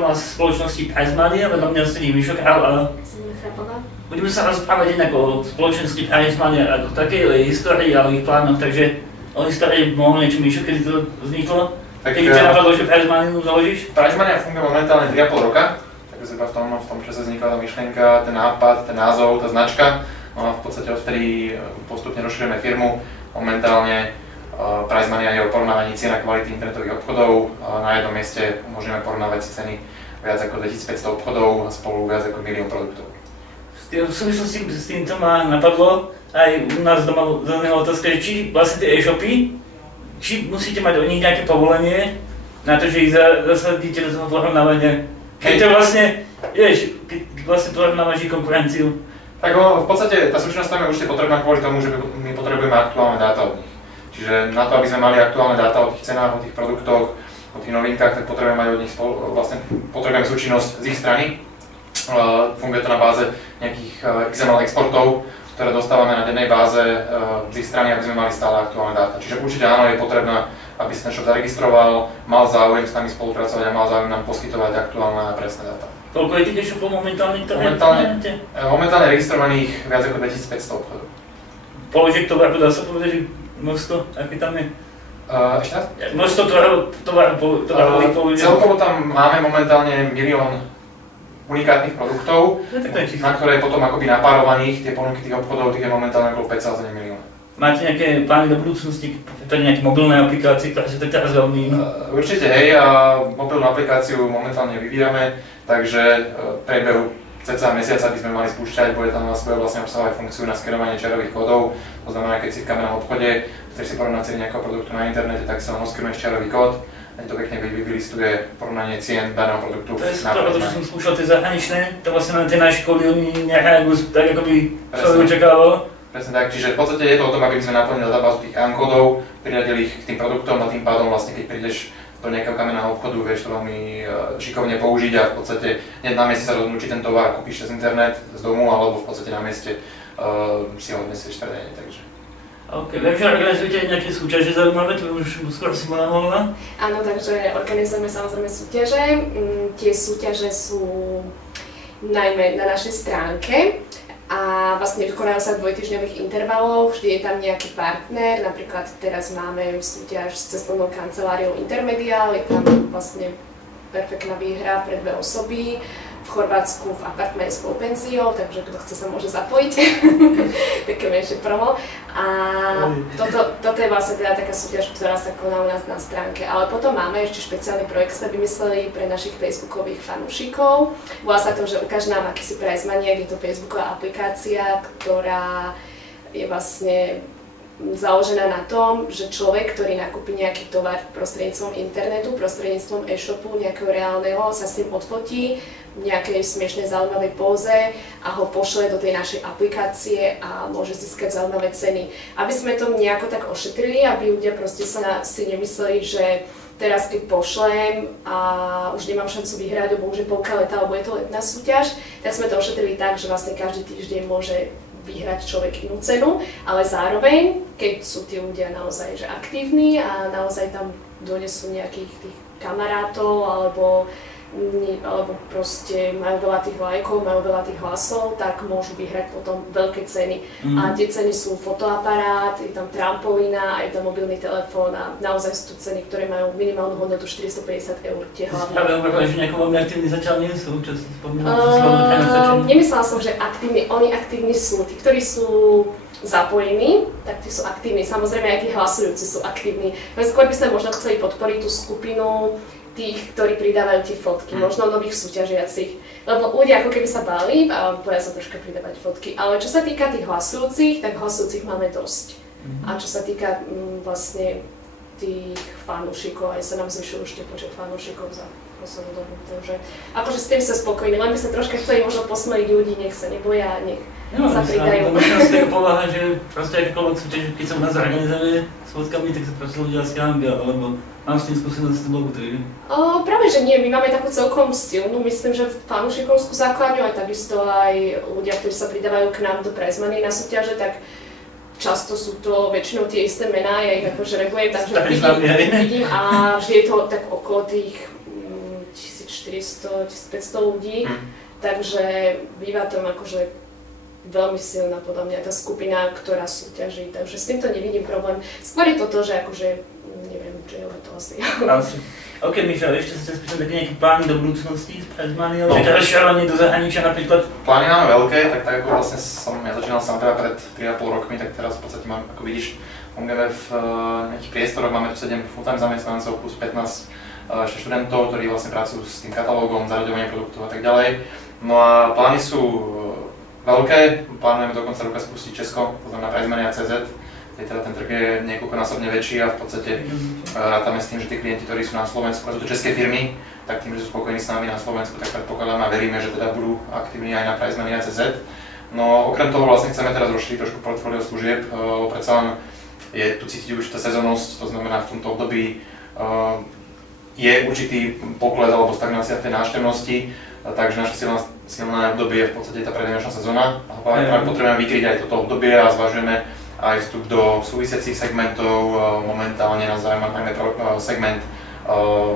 majiteľom spoločnosti Pricemania, vedľa mňa sedí Mišo Král a budeme sa rozprávať jednak o spoločnosti Pricemania ako takej, o jej histórii a o ich plánoch, takže o histórii mohol niečo Mišo, kedy to vzniklo? Kedy ťa napadlo, že Pricemaniu založíš? Pricemania funguje momentálne 3,5 roka, takže zhruba v tom čase vznikla tá myšlienka, ten nápad, ten názov, tá značka. No a v podstate odtedy postupne rozširujeme firmu. Momentálne Pricemania je o porovnávaní cien a kvality internetových obchodov. Na jednom mieste môžeme porovnávať ceny viac ako 2500 obchodov a spolu viac ako 1 000 000 produktov. V súvislosti s týmto ma napadlo, aj u nás doma zaznela otázka, či vlastne tie e-shopy, či musíte mať od nich nejaké povolenie na to, že ich zasadíte do toho porovnávania. Keď to vlastne, vieš, keď vlastne porovnávaš ich konkurenciu. Tak v podstate tá súčinnosť tam je určite potrebná kvôli tomu, že my potrebujeme aktuálne dáta od nich. Čiže na to, aby sme mali aktuálne dáta o tých cenách, o tých produktoch, o tých novinkách, tak potrebujeme mať od nich vlastne potrebujeme súčinnosť z ich strany. Funguje to na báze nejakých XML exportov, ktoré dostávame na dennej báze z ich strany, aby sme mali stále aktuálne dáta. Čiže určite áno, je potrebné, aby si ten shop zaregistroval, mal záujem s nami spolupracovať a mal záujem nám poskytovať aktuálne a presné dáta. Koľko je tých e-shopov momentálne, ktoré momentálne registrovaných viac ako 2500 obchodov. Položiek tovaru, dá sa povedať, že množstvo, aké tam je? Ešte raz? Množstvo tovarových položiek. Celkovo tam máme momentálne 1 000 000 unikátnych produktov, na ktoré potom akoby napárovaných, tie ponuky tých obchodov, tých je momentálne okolo 5,7 milióna. Máte nejaké plány do budúcnosti, pre nejaké mobilné aplikácie, ktoré sú tak teraz veľmi... Určite hej, a mobilnú aplikáciu momentálne vyvíjame, takže v priebehu cca mesiaca by sme mali spúšťať, bude tam na svoje vlastne obsahovať funkciu na skenovanie čarových kódov, to znamená, keď si v kamennom obchode chceš si porovnať ceny nejakého produktu na internete, tak sa len oskenuješ čarový kód, a to pekne vylistuje porovnanie cien daného produktu. To je super, pretože som skúšal tie zahraničné, to vlastne na tie naše školy, oni nereagujú tak, ako by človek očakával. Presne tak, čiže v podstate je to o tom, aby sme naplnili databázu tých kódov, priradili ich k tým produktom a tým pádom vlastne keď prídeš do nejakého kamenného obchodu, vieš to veľmi šikovne použiť a v podstate hneď na mieste sa rozhodnúť, či ten tovar kúpiš cez internet z domu alebo v podstate na mieste si ho odnesieš v teréne, takže. OK, viem, že organizujete nejaké súťaže zaujímavé, to už skoro si bola mohla? Áno, takže organizujeme samozrejme súťaže. Tie súťaže sú najmä na našej stránke a vlastne konajú sa v dvojtýždňových intervaloch, vždy je tam nejaký partner, napríklad teraz máme súťaž s cestovnou kanceláriou Intermedial, je tam vlastne perfektná výhra pre 2 osoby. V Chorvátsku v apartmane s penziou, takže kto chce sa môže zapojiť, také menšie promo. A toto je vlastne teda taká súťaž, ktorá sa koná u nás na stránke. Ale potom máme ešte špeciálny projekt, sme vymysleli pre našich facebookových fanúšikov. Volá sa to, že ukáž nám akýsi Pricemaniak, je to facebooková aplikácia, ktorá je vlastne založená na tom, že človek, ktorý nakúpi nejaký tovar prostredníctvom internetu, prostredníctvom e-shopu nejakého reálneho, sa s tým odfotí v nejakej smiešnej zaujímavej póze a ho pošle do tej našej aplikácie a môže získať zaujímavé ceny. Aby sme to nejako tak ošetrili, aby ľudia proste si nemysleli, že teraz keď pošlem a už nemám šancu vyhrať, lebo už je polka leta, alebo je to letná súťaž, tak sme to ošetrili tak, že vlastne každý týždeň môže vyhrať človek inú cenu, ale zároveň, keď sú tí ľudia naozaj že aktívni a naozaj tam donesú nejakých tých kamarátov alebo proste majú veľa tých lajkov, majú veľa tých hlasov, tak môžu vyhrať potom veľké ceny. A tie ceny sú fotoaparát, je tam trampolína a je tam mobilný telefón a naozaj sú to ceny, ktoré majú minimálnu hodnotu 450 €, tie hlavné. Práve že nejako veľmi aktívni zatiaľ nie sú, čo si spomínala? Nemyslela som, že aktívni, oni aktívni sú, tí, ktorí sú zapojení, tak tí sú aktívni. Samozrejme aj tí hlasujúci sú aktívni. Skôr by sme možno chceli podporiť tú skupinu tých, ktorí pridávajú tie fotky, možno nových súťažiacich. Lebo ľudia ako keby sa báli a boja sa troška pridávať fotky. Ale čo sa týka tých hlasujúcich, tak hlasujúcich máme dosť. A čo sa týka vlastne tých fanúšikov, aj sa nám zvyšuje už počet fanúšikov za poslednú dobu. Takže akože s tým sa spokojní, len by sa troška chceli možno posmeliť ľudí, nech sa neboja, nech sa pridajú. Myslím si tak povaha, že proste akékoľvek súťaž, keď sa u nás zorganizuje s fotkami, tak sa proste ľudia asi hambia, alebo mám s tým skúsenosť s tým blogu, takže? Práve že nie, my máme takú celkom silnú, myslím, že fanúšikovskú základňu, aj takisto aj ľudia, ktorí sa pridávajú k nám do Pricemanii na súťaže, tak často sú to väčšinou tie isté mená, ja ich akože regujem, takže vidím a vždy je to tak okolo tých 1400 1400-1500 ľudí, takže býva tam akože veľmi silná podľa mňa tá skupina, ktorá súťaží, takže s týmto nevidím problém. Skôr je to to, že akože neviem, čo je to asi. OK, Michal, ešte sa spýtam také nejaké plány do budúcnosti s Pressmaniou? Také rozširovanie do zahraničia napríklad? Plány máme veľké, tak ako vlastne ja začínal sám teda pred 3,5 rokmi, tak teraz v podstate mám, ako vidíš, fungujeme v nejakých priestoroch, máme tu 7 full-time zamestnancov plus 15 študentov, ktorí vlastne pracujú s tým katalógom, zaraďovaním produktov a tak ďalej. No a plány sú veľké, plánujeme do konca roka spustiť Česko, to znamená Pressmania.cz, kde teda ten trh je niekoľkonásobne väčší a v podstate rátame s tým, že tí klienti, ktorí sú na Slovensku, a sú to české firmy, tak tým, že sú spokojní s nami na Slovensku, tak predpokladáme a veríme, že teda budú aktívni aj na Pressmania.cz. No okrem toho vlastne chceme teraz rozšíriť trošku portfólio služieb, predsa len je tu cítiť určitá sezónnosť, to znamená v tomto období je určitý pokles alebo stagnácia v tej návštevnosti, takže naše silné obdobie je v podstate tá predvianočná sezóna. Práve potrebujeme vykryť aj toto obdobie a zvažujeme aj vstup do súvisiacich segmentov. Momentálne nás zaujíma najmä segment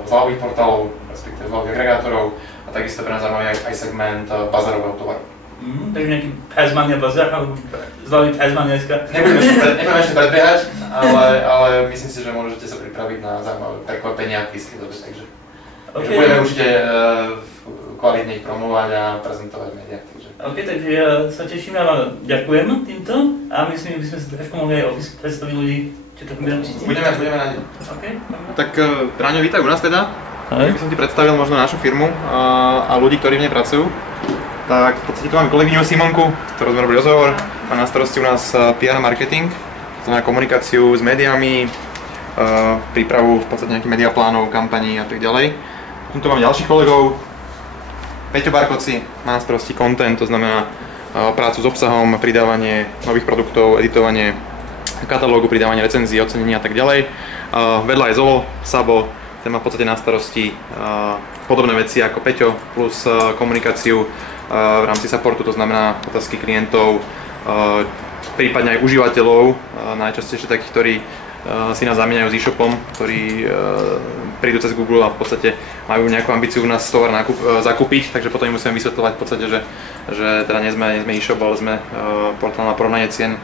zľavových portálov, respektíve zľavových agregátorov a takisto pre nás zaujímavý aj segment bazárového tovaru. Takže nejaký Pressmania bazár alebo zľavý Pressmania.sk? Nebudem ešte predbiehať, ale myslím si, že môžete sa pripraviť na zaujímavé prekvapenia v blízkej dobe, takže budeme určite kvalitne ich promovať a prezentovať v médiách. OK, takže ja sa teším a ďakujem týmto a myslím, že by sme sa trošku mohli aj predstaviť ľudí, čo to budeme. Budeme na ne. OK. Tak Braňo, vítaj u nás teda. Ja by som ti predstavil možno našu firmu a ľudí, ktorí v nej pracujú. Tak v podstate tu máme kolegyňu Simonku, ktorú sme robili rozhovor. Má na starosti u nás PR marketing, to znamená komunikáciu s médiami, prípravu v podstate nejakých mediaplánov, kampaní a tak ďalej. Potom tu máme ďalších kolegov. Peťo Barkoci má na starosti content, to znamená prácu s obsahom, pridávanie nových produktov, editovanie katalógu, pridávanie recenzií, ocenení a tak ďalej. Vedľa je Zolo, Sabo, ten má v podstate na starosti podobné veci ako Peťo, plus komunikáciu v rámci supportu, to znamená otázky klientov, prípadne aj užívateľov, najčastejšie takých, ktorí si nás zamieňajú s e-shopom, ktorí prídu cez Google a v podstate majú nejakú ambíciu u nás tovar zakúpiť, takže potom im musíme vysvetľovať v podstate, že teda nie sme e-shop, ale sme portál na porovnanie cien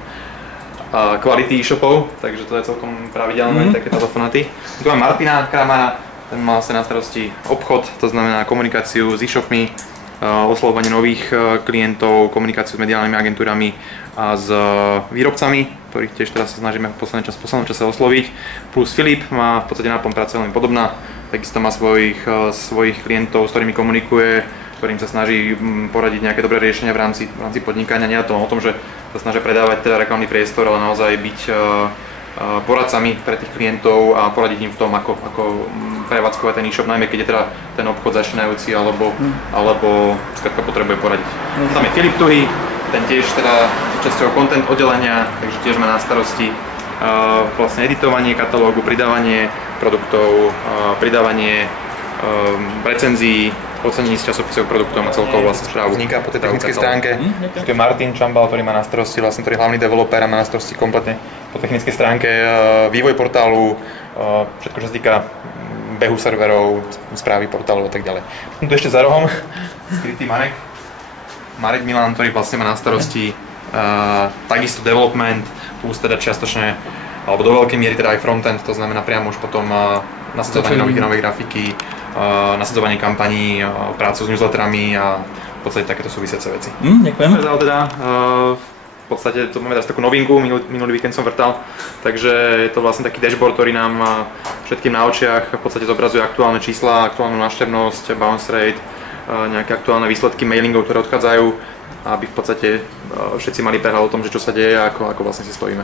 kvality e-shopov, takže to je celkom pravidelné, také telefonáty. Tu mám Martina Kramara, ten má sa na starosti obchod, to znamená komunikáciu s e-shopmi, oslovovanie nových klientov, komunikáciu s mediálnymi agentúrami a s výrobcami, ktorých tiež teraz sa snažíme v poslednom čase osloviť. Plus Filip má v podstate náplň práce veľmi podobná, takisto má svojich klientov, s ktorými komunikuje, ktorým sa snaží poradiť nejaké dobré riešenia v rámci podnikania. Nie je to o tom, že sa snažia predávať teda reklamný priestor, ale naozaj byť poradcami pre tých klientov a poradiť im v tom, ako prevádzkovať ten e-shop, najmä keď je teda ten obchod začínajúci alebo skrátka potrebuje poradiť. Tam je Filip Tuhý, ten tiež teda časťou content oddelenia, takže tiež má na starosti vlastne editovanie katalógu, pridávanie produktov, pridávanie recenzií, ocenení z časopisov produktom a celkovo vlastne správu. Vzniká po tej technickej stránke. Tu je Martin Čambal, ktorý má na starosti, vlastne, ktorý je hlavný developer a má na starosti kompletne po technickej stránke vývoj portálu, všetko, čo sa týka behu serverov, správy portálov a tak ďalej. Tu ešte za rohom skrytý Marek Milan, ktorý vlastne má na starosti takisto development, plus teda čiastočne, alebo do veľkej miery teda aj frontend, to znamená priamo už potom nasadzovanie novej grafiky, nasadzovanie kampaní, prácu s newsletterami a v podstate takéto súvisiace veci. Ďakujem. Teda, v podstate to máme teraz takú novinku, minulý víkend som vrtal, takže je to vlastne taký dashboard, ktorý nám všetkým na očiach v podstate zobrazuje aktuálne čísla, aktuálnu návštevnosť, bounce rate, nejaké aktuálne výsledky mailingov, ktoré odchádzajú, aby v podstate všetci mali prehľad o tom, že čo sa deje a ako vlastne si stojíme.